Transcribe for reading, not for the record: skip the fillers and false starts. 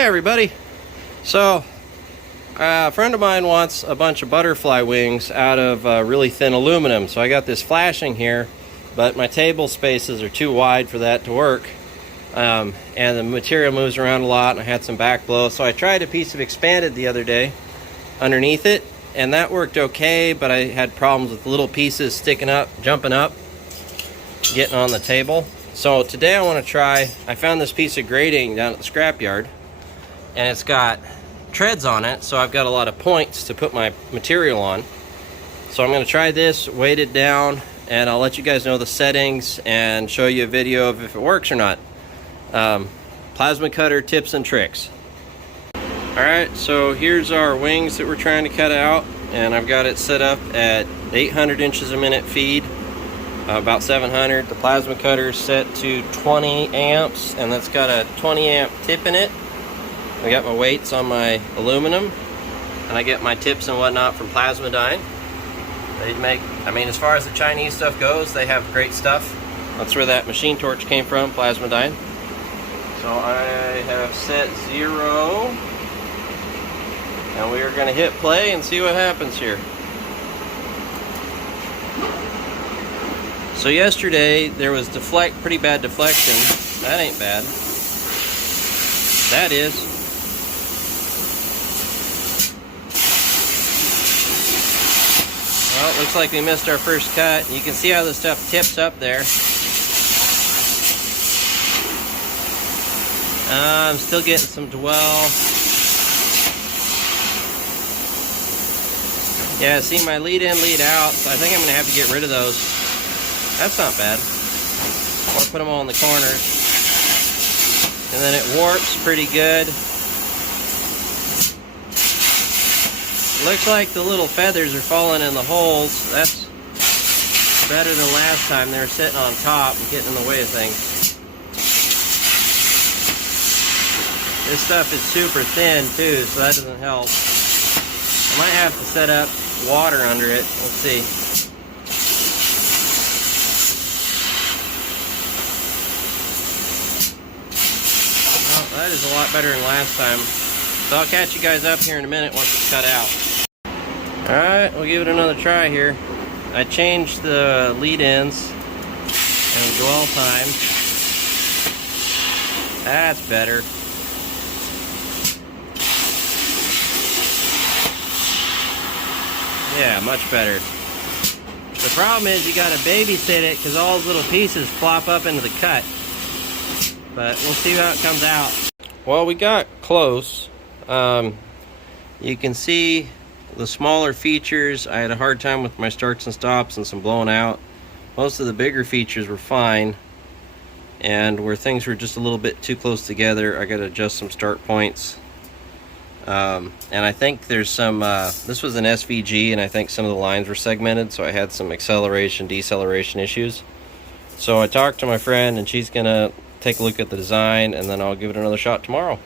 Hey everybody. So a friend of mine wants a bunch of butterfly wings out of really thin aluminum. So I got this flashing here, but my table spaces are too wide for that to work. And the material moves around a lot, and I had some backblow. So I tried a piece of expanded the other day underneath it, and that worked okay, but I had problems with little pieces sticking up, jumping up, getting on the table. So today I want to try, I found this piece of grating down at the scrapyard, and it's got treads on it, so I've got a lot of points to put my material on. So I'm going to try this, weight it down, and I'll let you guys know the settings and show you a video of if it works or not. Plasma cutter tips and tricks. Alright, so here's our wings that we're trying to cut out, and I've got it set up at 800 inches a minute feed, about 700. The plasma cutter is set to 20 amps, and that's got a 20 amp tip in it. I got my weights on my aluminum, and I get my tips and whatnot from Plasmadyne. They make, I mean, as far as the Chinese stuff goes, they have great stuff. That's where that machine torch came from, Plasmadyne. So I have set 0, and we are going to hit play and see what happens here. So yesterday there was pretty bad deflection. That ain't bad. That is. Well, it looks like we missed our first cut. You can see how the stuff tips up there. I'm still getting some dwell. Yeah, see my lead in, lead out. So I think I'm going to have to get rid of those. That's not bad. Or put them all in the corners. And then it warps pretty good. Looks like the little feathers are falling in the holes. That's better than last time. They were sitting on top and getting in the way of things. This stuff is super thin too, so that doesn't help. I might have to set up water under it. Let's see. Well, that is a lot better than last time. So I'll catch you guys up here in a minute once it's cut out. Alright, we'll give it another try here. I changed the lead ends and dwell time. That's better. Yeah, much better. The problem is you gotta babysit it because all those little pieces flop up into the cut. But we'll see how it comes out. Well, we got close. You can see the smaller features. I had a hard time with my starts and stops and some blowing out. Most of the bigger features were fine, and where things were just a little bit too close together, I got to adjust some start points. And I think there's some this was an SVG, and I think some of the lines were segmented, so I had some acceleration deceleration issues. So I talked to my friend, and she's gonna take a look at the design, and then I'll give it another shot tomorrow.